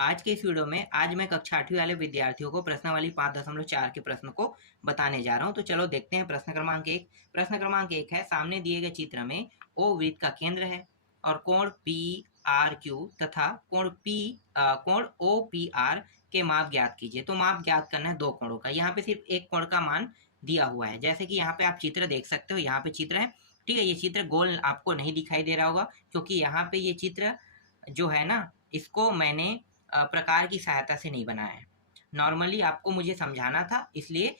आज के इस वीडियो में आज मैं कक्षा 8वीं वाले विद्यार्थियों को प्रश्नावली 5.4 के प्रश्न को बताने जा रहा हूं। तो चलो देखते हैं प्रश्न क्रमांक एक। प्रश्न क्रमांक एक है, सामने दिए गए चित्र में ओ वृत्त का केंद्र है और कोण पी आर क्यू तथा कोण ओ पी आर के माप ज्ञात कीजिए। तो माप ज्ञात करना है दो कोणों का। यहाँ पे सिर्फ एक कोण का मान दिया हुआ है। जैसे कि यहाँ पे आप चित्र देख सकते हो, यहाँ पे चित्र है, ठीक है। ये चित्र गोल आपको नहीं दिखाई दे रहा होगा क्योंकि यहाँ पे ये चित्र जो है ना, इसको मैंने प्रकार की सहायता से नहीं बनाया है। नॉर्मली आपको मुझे समझाना था, इसलिए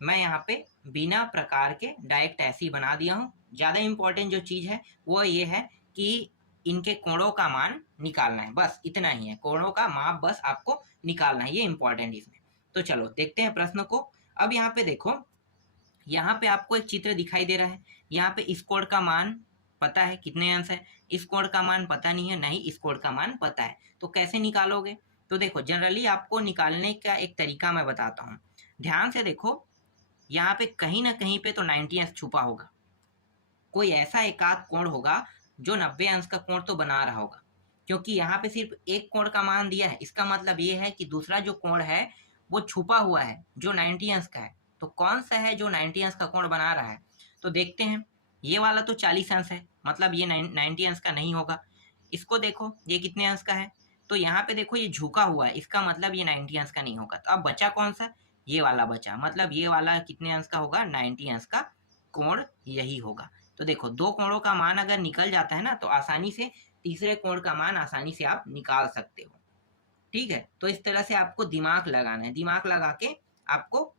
मैं यहाँ पे बिना प्रकार के डायरेक्ट ऐसे ही बना दिया हूँ। ज़्यादा इम्पोर्टेंट जो चीज़ है वो ये है कि इनके कोणों का मान निकालना है, बस इतना ही है। कोणों का माप बस आपको निकालना है, ये इम्पोर्टेंट इसमें। तो चलो देखते हैं प्रश्न को। अब यहाँ पे देखो, यहाँ पे आपको एक चित्र दिखाई दे रहा है। यहाँ पे इस कोण का मान पता है कितने अंश है, इस कोण का मान पता नहीं है, नहीं इस कोण का मान पता है। तो कैसे निकालोगे? तो देखो, जनरली आपको निकालने का एक तरीका मैं बताता हूँ। ध्यान से देखो, यहाँ पे कहीं ना कहीं पे तो 90 अंश छुपा होगा। कोई ऐसा एकाध कोण होगा जो 90 अंश का कोण तो बना रहा होगा, क्योंकि यहाँ पे सिर्फ एक कोण का मान दिया है। इसका मतलब ये है कि दूसरा जो कोण है वो छुपा हुआ है जो 90 अंश का है। तो कौन सा है जो 90 अंश का कोण बना रहा है? तो देखते हैं। ये वाला तो 40 अंश है, मतलब ये 90 अंश का नहीं होगा। इसको देखो, ये कितने अंश का है? तो यहाँ पे देखो ये झुका हुआ है, इसका मतलब ये 90 अंश का नहीं होगा। तो अब बचा कौन सा? ये वाला बचा, मतलब ये वाला कितने अंश का होगा? 90 अंश का कोण यही होगा। तो देखो, दो कोणों का मान अगर निकल जाता है ना, तो आसानी से तीसरे कोण का मान आसानी से आप निकाल सकते हो। ठीक है, तो इस तरह से आपको दिमाग लगाना है। दिमाग लगा के आपको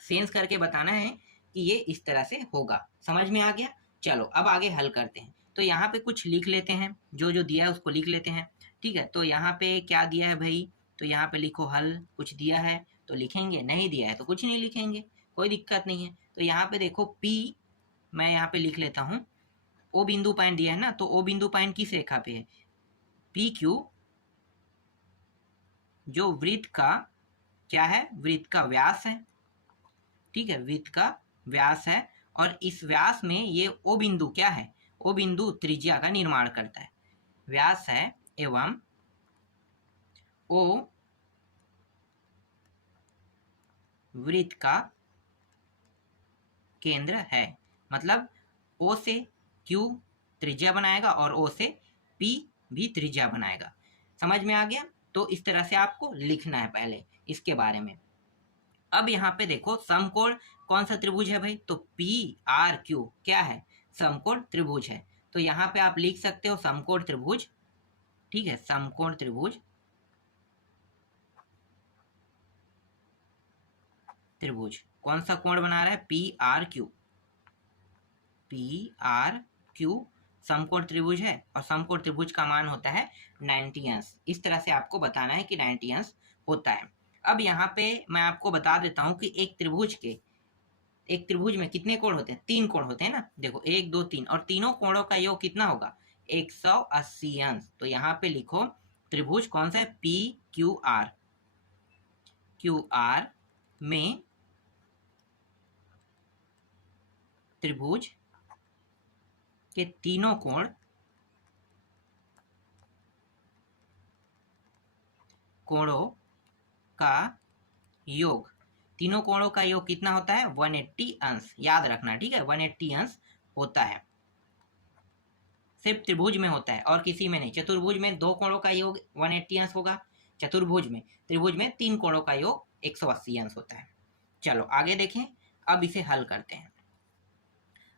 सेंस करके बताना है कि ये इस तरह से होगा। समझ में आ गया? चलो अब आगे हल करते हैं। तो यहाँ पे कुछ लिख लेते हैं, जो जो दिया है उसको लिख लेते हैं। ठीक है, तो यहाँ पे क्या दिया है भाई? तो यहाँ पे लिखो हल। कुछ दिया है तो लिखेंगे, नहीं दिया है तो कुछ नहीं लिखेंगे, कोई दिक्कत नहीं है। तो यहाँ पे देखो P, मैं यहाँ पे लिख लेता हूँ। ओ बिंदु पॉइंट दिया है ना, तो ओ बिंदु पॉइंट किस रेखा पे है? पी क्यू, जो वृत्त का क्या है? वृत्त का व्यास है। ठीक है, वृत्त का व्यास है और इस व्यास में ये ओ बिंदु क्या है? ओ बिंदु त्रिज्या का निर्माण करता है। व्यास है एवं ओ वृत्त का केंद्र है। मतलब ओ से क्यू त्रिज्या बनाएगा और ओ से पी भी त्रिज्या बनाएगा। समझ में आ गया? तो इस तरह से आपको लिखना है पहले इसके बारे में। अब यहाँ पे देखो, समकोण कौन सा त्रिभुज है भाई? तो पी आर क्यू क्या है? समकोण त्रिभुज है। तो यहाँ पे आप लिख सकते हो समकोण त्रिभुज। ठीक है, समकोण त्रिभुज, त्रिभुज कौन सा कोण बना रहा है? P R Q. P R Q समकोण त्रिभुज है और समकोण त्रिभुज का मान होता है 90 अंश। इस तरह से आपको बताना है कि 90 अंश होता है। अब यहाँ पे मैं आपको बता देता हूँ कि एक त्रिभुज में कितने कोण होते हैं? 3 कोण होते हैं ना। देखो 1 2 3, और तीनों कोणों का योग कितना होगा? 180 अंश। तो यहाँ पे लिखो त्रिभुज कौन सा है? P Q R. Q R में त्रिभुज के तीनों कोणों का योग, तीनों कोणों का योग कितना होता है? 180 अंश। याद रखना, ठीक है, 180 अंश होता है। सिर्फ त्रिभुज में होता है और किसी में नहीं। चतुर्भुज में दो कोणों का योग 180 अंश होगा चतुर्भुज में। त्रिभुज में 3 कोणों का योग 180 अंश होता है। चलो आगे देखें, अब इसे हल करते हैं।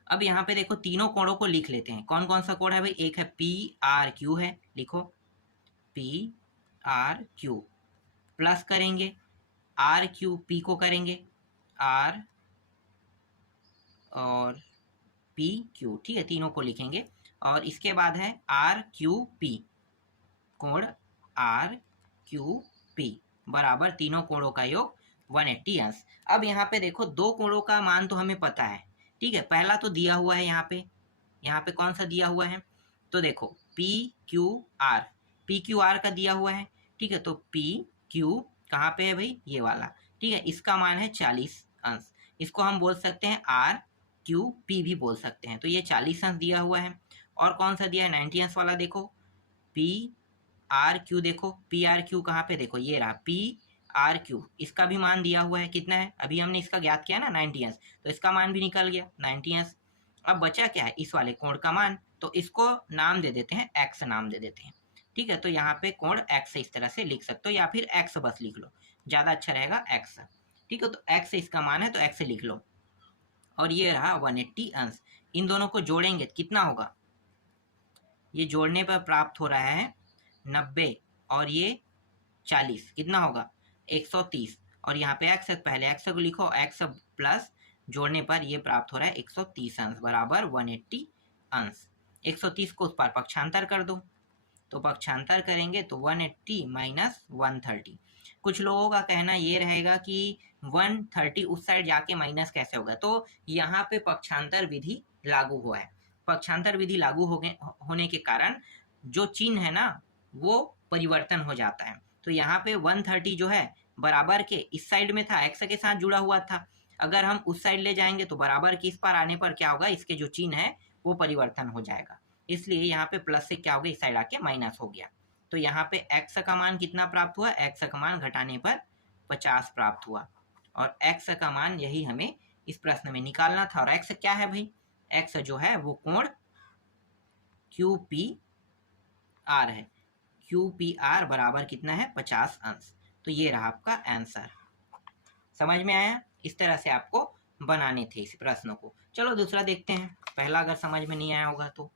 अब यहाँ पे देखो, तीनों कोणों को लिख लेते हैं। कौन कौन सा कोण है भाई? एक है पी आर क्यू है, लिखो पी आर क्यू। प्लस करेंगे आर क्यू पी को करेंगे आर और पी क्यू। ठीक है, तीनों को लिखेंगे और इसके बाद है आर क्यू पी, कोण आर क्यू पी बराबर तीनों कोणों का योग 180 अंश। अब यहाँ पे देखो, दो कोणों का मान तो हमें पता है। ठीक है, पहला तो दिया हुआ है यहाँ पे कौन सा दिया हुआ है? तो देखो पी क्यू आर का दिया हुआ है। ठीक है, तो पी क्यू कहाँ पे है भाई? ये वाला। ठीक है, इसका मान है 40 अंश। इसको हम बोल सकते हैं आर क्यू पी भी बोल सकते हैं। तो ये 40 अंश दिया हुआ है। और कौन सा दिया है? 90 अंश वाला। देखो पी आर क्यू, देखो पी आर क्यू कहाँ पे, देखो ये रहा पी आर क्यू, इसका भी मान दिया हुआ है, कितना है, अभी हमने इसका ज्ञात किया ना 90 अंश, तो इसका मान भी निकल गया 90 अंश। अब बचा क्या है, इस वाले कोण का मान, तो इसको नाम दे देते हैं एक्स, नाम दे देते हैं। ठीक है, तो यहाँ पे कोण एक्स इस तरह से लिख सकते हो, या फिर एक्स बस लिख लो, ज़्यादा अच्छा रहेगा एक्स। ठीक है, तो एक्स इसका मान है तो एक्स लिख लो। और ये रहा 180 अंश। इन दोनों को जोड़ेंगे कितना होगा, ये जोड़ने पर प्राप्त हो रहा है 90 और ये 40, कितना होगा 130। और यहाँ पे एक्स, पहले एक्स को लिखो, एक्स प्लस जोड़ने पर ये प्राप्त हो रहा है 130 अंश बराबर 180 अंश। 130 को उस पर पक्षांतर कर दो, तो पक्षांतर करेंगे तो 180 माइनस 130। कुछ लोगों का कहना ये रहेगा कि 130 उस साइड जाके माइनस कैसे होगा, तो यहाँ पे पक्षांतर विधि लागू हुआ है। पक्षांतर विधि लागू होने के कारण जो चिन्ह है ना वो परिवर्तन हो जाता है। तो यहाँ पे 130 जो है बराबर के इस साइड में था, एक्स के साथ जुड़ा हुआ था, अगर हम उस साइड ले जाएंगे तो बराबर के इस पर आने पर क्या होगा, इसके जो चिन्ह है वो परिवर्तन हो जाएगा। इसलिए यहाँ पे प्लस से क्या हो गया, इस साइड आके माइनस हो गया। तो यहाँ पे एक्स का मान कितना प्राप्त हुआ, एक्स का मान घटाने पर 50 प्राप्त हुआ। और एक्स का मान यही हमें इस प्रश्न में निकालना था। और एक्स क्या है भाई, एक्स जो है वो कोण क्यू पी आर है। क्यू पी आर बराबर कितना है 50 अंश। तो ये रहा आपका आंसर। समझ में आया, इस तरह से आपको बनाने थे इस प्रश्न को। चलो दूसरा देखते हैं, पहला अगर समझ में नहीं आया होगा तो।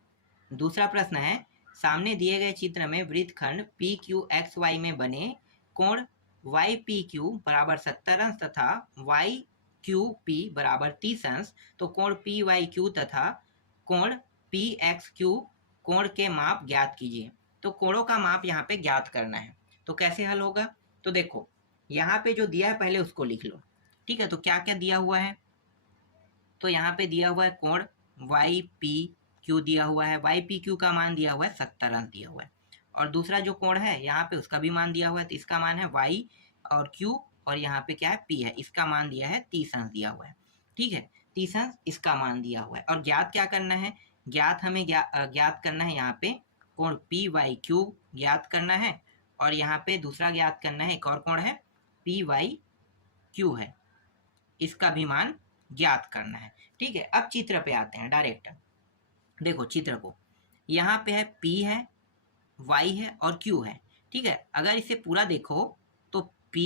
दूसरा प्रश्न है, सामने दिए गए चित्र में वृत्तखंड पी क्यू एक्स वाई में बने कोण वाई पी क्यू बराबर 70 अंश तथा वाई क्यू पी बराबर 30 अंश, तो कोण पी वाई क्यू तथा कोण पी एक्स क्यू कोण के माप ज्ञात कीजिए। तो कोणों का माप यहाँ पे ज्ञात करना है, तो कैसे हल होगा, तो देखो यहाँ पे जो दिया है पहले उसको लिख लो। ठीक है, तो क्या क्या दिया हुआ है, तो यहाँ पे दिया हुआ है कोण वाई पी क्यू दिया हुआ है, वाई पी क्यू का मान दिया हुआ है 70 अंश दिया हुआ है। और दूसरा जो कोण है यहाँ पे उसका भी मान दिया हुआ है, तो इसका मान है वाई और क्यू, और यहाँ पे क्या है पी है, इसका मान दिया है 30 अंश दिया हुआ है। ठीक है, 30 अंश इसका मान दिया हुआ है। और ज्ञात क्या करना है, ज्ञात हमें ज्ञात करना है यहाँ पे कोण पी वाई क्यू ज्ञात करना है, और यहाँ पे दूसरा ज्ञात करना है, एक और कोण है पी वाई क्यू है, इसका भी मान ज्ञात करना है। ठीक है, अब चित्र पे आते हैं डायरेक्ट। देखो चित्र को, यहाँ पे है P है, Y है और Q है। ठीक है, अगर इसे पूरा देखो तो P,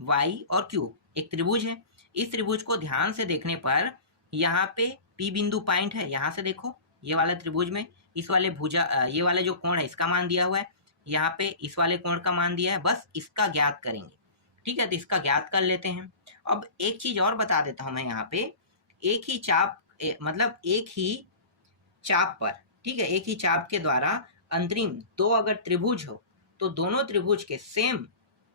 Y और Q एक त्रिभुज है। इस त्रिभुज को ध्यान से देखने पर यहाँ पे P बिंदु पॉइंट है, यहाँ से देखो ये वाला त्रिभुज में इस वाले भुजा ये वाले जो कोण है इसका मान दिया हुआ है, यहाँ पे इस वाले कोण का मान दिया है, बस इसका ज्ञात करेंगे। ठीक है, तो इसका ज्ञात कर लेते हैं। अब एक चीज और बता देता हूं मैं, यहाँ पे एक ही चाप मतलब एक ही चाप पर, ठीक है, एक ही चाप के द्वारा अंतरिम दो अगर त्रिभुज हो तो दोनों त्रिभुज के सेम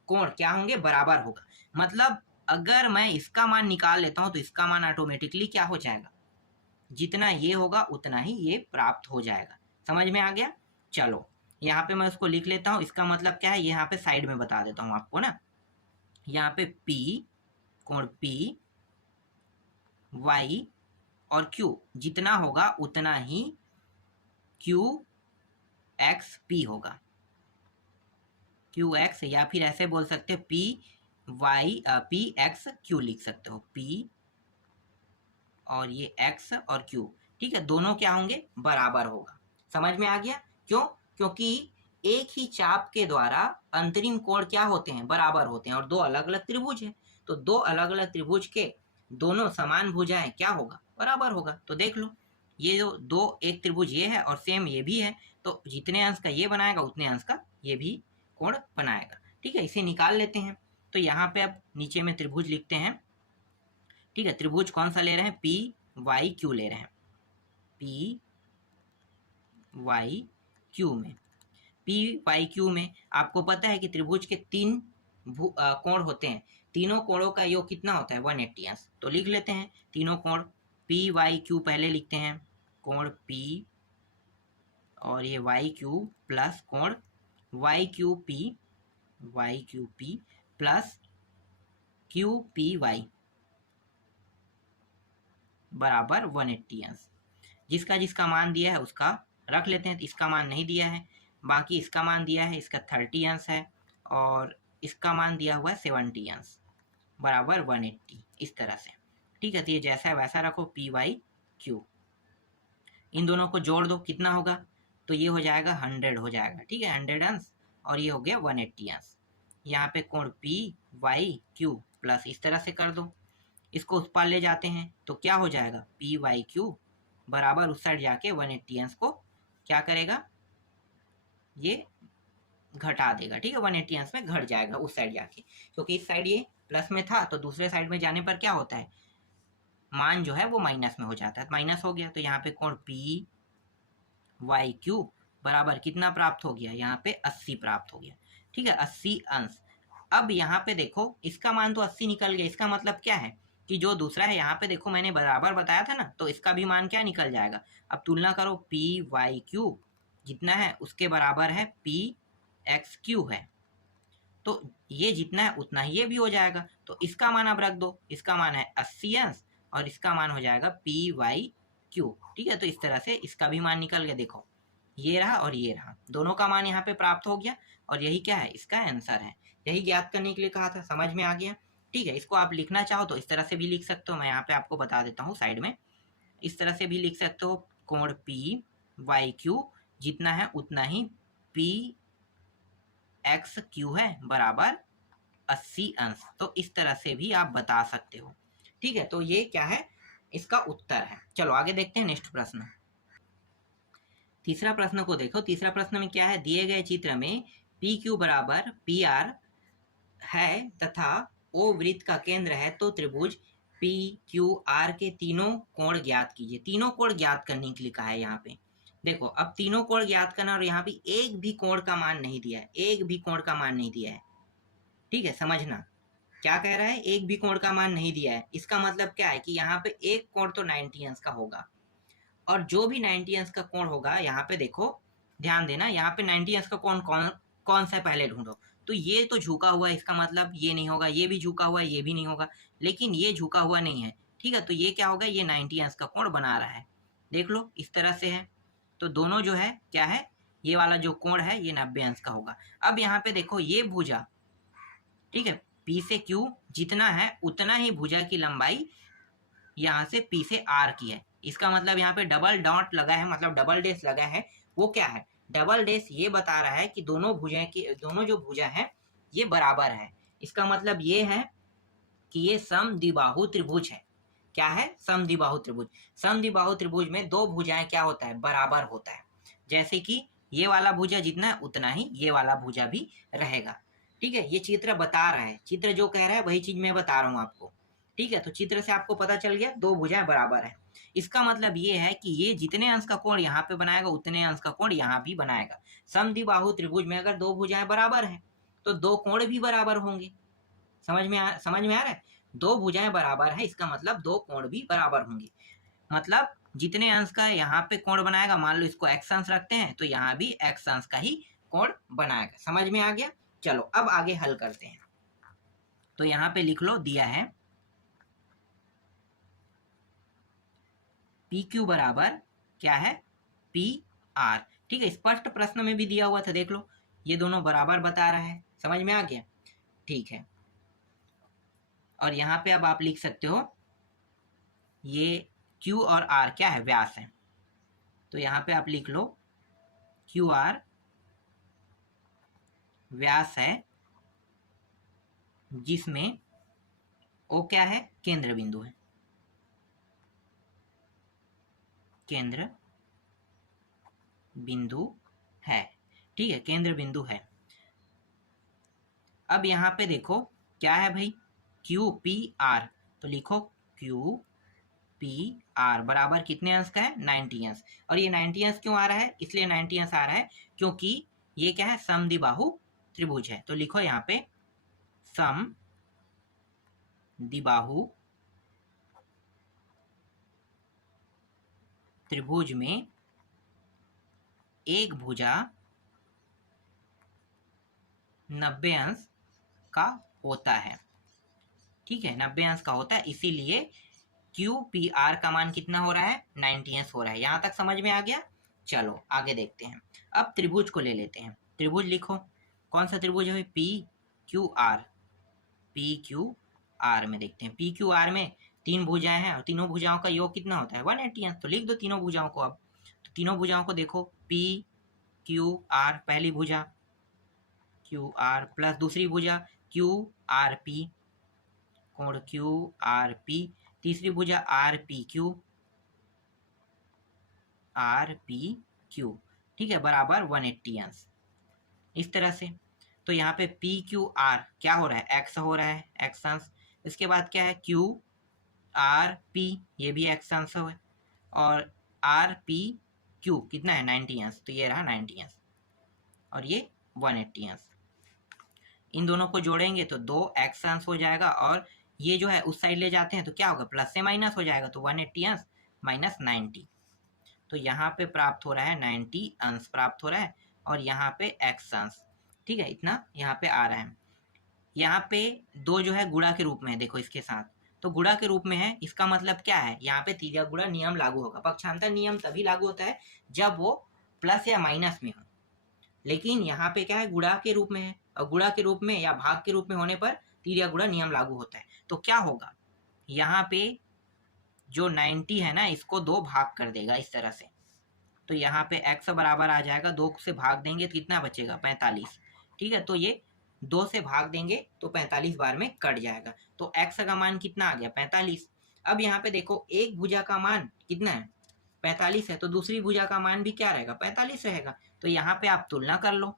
कोण क्या होंगे, बराबर होगा। मतलब अगर मैं इसका मान निकाल लेता हूं तो इसका मान ऑटोमेटिकली क्या हो जाएगा, जितना ये होगा उतना ही ये प्राप्त हो जाएगा। समझ में आ गया। चलो यहाँ पे मैं उसको लिख लेता हूँ, इसका मतलब क्या है, यहाँ पे साइड में बता देता हूँ आपको ना। यहाँ पे P कोण P Y और Q जितना होगा उतना ही Q X P होगा। Q X, या फिर ऐसे बोल सकते हो P Y P X Q लिख सकते हो, P और ये X और Q। ठीक है, दोनों क्या होंगे, बराबर होगा। समझ में आ गया, क्यों, क्योंकि एक ही चाप के द्वारा अंतरिम कोण क्या होते हैं, बराबर होते हैं, और दो अलग अलग त्रिभुज है, तो दो अलग अलग त्रिभुज के दोनों समान भुजाएं क्या होगा, बराबर होगा। तो देख लो ये जो दो, एक त्रिभुज ये है और सेम ये भी है, तो जितने अंश का ये बनाएगा उतने अंश का ये भी कोण बनाएगा। ठीक है, इसे निकाल लेते हैं। तो यहाँ पे अब नीचे में त्रिभुज लिखते हैं। ठीक है, त्रिभुज कौन सा ले रहे हैं, पी वाई क्यू ले रहे हैं, पी वाई क्यू में, पी वाई क्यू में आपको पता है कि त्रिभुज के तीन कोण होते हैं, तीनों कोणों का योग कितना होता है, 180 अंश। तो लिख लेते हैं तीनों कोण, पी वाई क्यू पहले लिखते हैं, कोण पी और ये वाई क्यू प्लस कोण Y Q P plus Q P Y बराबर 180 अंश। जिसका जिसका मान दिया है उसका रख लेते हैं, तो इसका मान नहीं दिया है बाकी इसका मान दिया है, इसका 30 अंश है, और इसका मान दिया हुआ है 70 अंश बराबर 180, इस तरह से। ठीक है, तो ये जैसा है वैसा रखो, पी वाई क्यू। इन दोनों को जोड़ दो, कितना होगा, तो ये हो जाएगा 100 हो जाएगा। ठीक है, 100 अंश, और ये हो गया 180 अंश। यहाँ पे कोण पी वाई क्यू प्लस इस तरह से कर दो, इसको उस पार ले जाते हैं तो क्या हो जाएगा, पी वाई क्यू बराबर उस साइड जाके 180 अंश को क्या करेगा, ये घटा देगा। ठीक है, 180 अंश में घट जाएगा उस साइड जाके, क्योंकि इस साइड ये प्लस में था तो दूसरे साइड में जाने पर क्या होता है, मान जो है वो माइनस में हो जाता है, माइनस हो गया। तो यहाँ पे कोण पी वाई क्यू बराबर कितना प्राप्त हो गया, यहाँ पे 80 प्राप्त हो गया। ठीक है, 80 अंश। अब यहाँ पे देखो इसका मान तो 80 निकल गया, इसका मतलब क्या है कि जो दूसरा है यहाँ पे देखो मैंने बराबर बताया था ना, तो इसका भी मान क्या निकल जाएगा। अब तुलना करो, पी वाई क्यू जितना है उसके बराबर है पी एक्स क्यू है, तो ये जितना है उतना ही ये भी हो जाएगा। तो इसका मान अब रख दो, इसका मान है 80 अंश और इसका मान हो जाएगा पी वाई क्यू। ठीक है, तो इस तरह से इसका भी मान निकल गया। देखो ये रहा और ये रहा, दोनों का मान यहाँ पे प्राप्त हो गया, और यही क्या है, इसका आंसर है। यही ज्ञात करने के लिए कहा था, समझ में आ गया। ठीक है, इसको आप लिखना चाहो तो इस तरह से भी लिख सकते हो, मैं यहाँ पे आपको बता देता हूँ साइड में। इस तरह से भी लिख सकते हो, कोण पी वाई क्यू जितना है उतना ही पी एक्स क्यू है बराबर 80 अंश। तो इस तरह से भी आप बता सकते हो। ठीक है, तो ये क्या है, इसका उत्तर है। चलो आगे देखते हैं नेक्स्ट प्रश्न। तीसरा प्रश्न को देखो, तीसरा प्रश्न में क्या है, दिए गए चित्र में पी क्यू बराबर पी आर है तथा ओ वृत्त का केंद्र है, तो त्रिभुज पी क्यू आर के तीनों कोण ज्ञात कीजिए। तीनों कोण ज्ञात करने के लिए कहा है यहाँ पे। देखो अब तीनों कोण ज्ञात करना, और यहाँ पे एक भी कोण का मान नहीं दिया है, एक भी कोण का मान नहीं दिया है। ठीक है, समझना क्या कह रहा है, एक भी कोण का मान नहीं दिया है, इसका मतलब क्या है कि यहाँ पे एक कोण तो 90 अंश का होगा, और जो भी 90 अंश का कोण होगा, यहाँ पे देखो ध्यान देना, यहाँ पे 90 अंश का कोण कौन कौन सा पहले ढूंढो। तो ये तो झुका हुआ है, इसका मतलब ये नहीं होगा, ये भी झुका हुआ है, ये भी नहीं होगा, लेकिन ये झुका हुआ नहीं है। ठीक है, तो ये क्या होगा, ये 90 अंश का कोण बना रहा है। देख लो इस तरह से है, तो दोनों जो है क्या है, ये वाला जो कोण है ये 90 अंश का होगा। अब यहाँ पे देखो ये भुजा, ठीक है, पी से क्यू जितना है उतना ही भुजा की लंबाई यहाँ से पी से आर की है। इसका मतलब यहाँ पे डबल डॉट लगा है, मतलब डबल डेश लगा है। वो क्या है, डबल डेश ये बता रहा है कि दोनों भुजाएं की, दोनों जो भुजा है ये बराबर है। इसका मतलब ये है कि ये समद्विबाहु त्रिभुज है। क्या है, समद्विबाहु त्रिभुज। समद्विबाहु त्रिभुज में दो भुजाएं क्या होता है, बराबर होता है। जैसे कि ये वाला भुजा जितना है उतना ही ये वाला भुजा भी रहेगा। ठीक है, ये चित्र बता रहा है, चित्र जो कह रहा है वही चीज मैं बता रहा हूँ आपको। ठीक है, तो चित्र से आपको पता चल गया दो भुजाएं बराबर है। इसका मतलब ये है कि ये जितने अंश का कोण यहाँ पे बनाएगा उतने अंश का कोण यहाँ भी बनाएगा। समद्विबाहु त्रिभुज में अगर दो भुजाएं बराबर हैं तो दो कोण भी बराबर होंगे। समझ में आ रहा है, दो भुजाएं बराबर है, इसका मतलब दो कोण भी बराबर होंगे। मतलब जितने अंश का यहाँ पे कोण बनाएगा, मान लो इसको x अंश रखते हैं तो यहाँ भी x अंश का ही कोण बनाएगा। समझ में आ गया। चलो अब आगे हल करते हैं। तो यहाँ पे लिख लो, दिया है पी क्यू बराबर क्या है, पी आर। ठीक है, स्पष्ट प्रश्न में भी दिया हुआ था, देख लो ये दोनों बराबर बता रहा है। समझ में आ गया। ठीक है, और यहाँ पे अब आप लिख सकते हो ये Q और R क्या है, व्यास है। तो यहाँ पे आप लिख लो QR व्यास है, जिसमें O क्या है, केंद्र बिंदु है, केंद्र बिंदु है। ठीक है, केंद्र बिंदु है। अब यहाँ पे देखो क्या है भाई, QPR, तो लिखो QPR बराबर कितने अंश का है, 90 अंश। और ये 90 अंश क्यों आ रहा है, इसलिए 90 अंश आ रहा है क्योंकि ये क्या है, समद्विबाहु त्रिभुज है। तो लिखो यहाँ पे समद्विबाहु त्रिभुज में एक भुजा 90 अंश का होता है। ठीक है, 90 अंश का होता है, इसीलिए QPR का मान कितना हो रहा है, 90 अंश हो रहा है। यहां तक समझ में आ गया। चलो आगे देखते हैं। अब त्रिभुज को ले लेते हैं। त्रिभुज लिखो, कौन सा त्रिभुज है? P Q R. P Q R में देखते हैं। पी क्यू आर में तीन भुजाएं हैं और तीनों भुजाओं का योग कितना होता है? 180 अंश। तो लिख दो तीनों भुजाओं को। अब तो तीनों भुजाओं को देखो, पी क्यू आर पहली भुजा, क्यू आर प्लस दूसरी भुजा क्यू आर पी, कोण क्यू आर पी, तीसरी भुजा R P Q, R P Q, ठीक है, बराबर 180 अंश। इस तरह से तो यहाँ पे पी क्यू आर क्या हो रहा है? एक्स हो रहा है, एक्स अंश। इसके बाद क्या है? क्यू आर पी, ये भी एक्स अंश है, और आर पी क्यू कितना है? 90 अंश। तो ये रहा 90 अंश और ये 180 अंश। इन दोनों को जोड़ेंगे तो 2x अंश हो जाएगा, और ये जो है उस साइड ले जाते हैं तो क्या होगा? प्लस से माइनस हो जाएगा, तो 180 अंश माइनस 90। तो यहाँ पे प्राप्त हो रहा है 90 अंश प्राप्त हो रहा है, और यहाँ पे x अंश, ठीक है, इतना यहाँ पे आ रहा है। यहाँ पे दो जो है गुणा के रूप में है, देखो इसके साथ, तो गुणा के रूप में है, इसका मतलब क्या है? यहाँ पे तीसरा गुणा नियम लागू होगा। पक्षांतर नियम तभी लागू होता है जब वो प्लस या माइनस में हो, लेकिन यहाँ पे क्या है? गुणा के रूप में है, और गुणा के रूप में या भाग के रूप में होने पर तीसरा गुणा नियम लागू होता है। तो क्या होगा? यहाँ पे जो 90 है ना, इसको 2 भाग कर देगा इस तरह से, तो यहाँ पे x बराबर आ जाएगा, 2 से भाग देंगे तो कितना बचेगा? 45, ठीक है। तो ये 2 से भाग देंगे तो 45 बार में कट जाएगा, तो x का मान कितना आ गया? 45। अब यहाँ पे देखो, एक भुजा का मान कितना है? 45 है, तो दूसरी भुजा का मान भी क्या रहेगा? 45 रहेगा। तो यहाँ पे आप तुलना कर लो,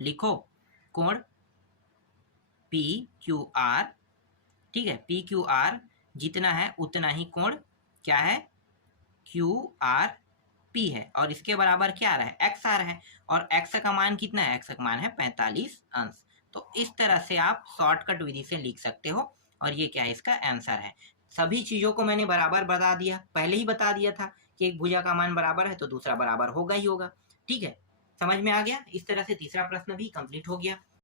लिखो कोण पी क्यू आर, ठीक है, पी क्यू आर जितना है उतना ही कोण क्या है? क्यू आर पी है, और इसके बराबर क्या आ रहा है? एक्स आ रहा है, और एक्स का मान कितना है? एक्स का मान है 45 अंश। तो इस तरह से आप शॉर्टकट विधि से लिख सकते हो, और ये क्या है? इसका आंसर है। सभी चीजों को मैंने बराबर बता दिया, पहले ही बता दिया था कि एक भुजा का मान बराबर है तो दूसरा बराबर होगा ही होगा, ठीक है, समझ में आ गया। इस तरह से तीसरा प्रश्न भी कंप्लीट हो गया।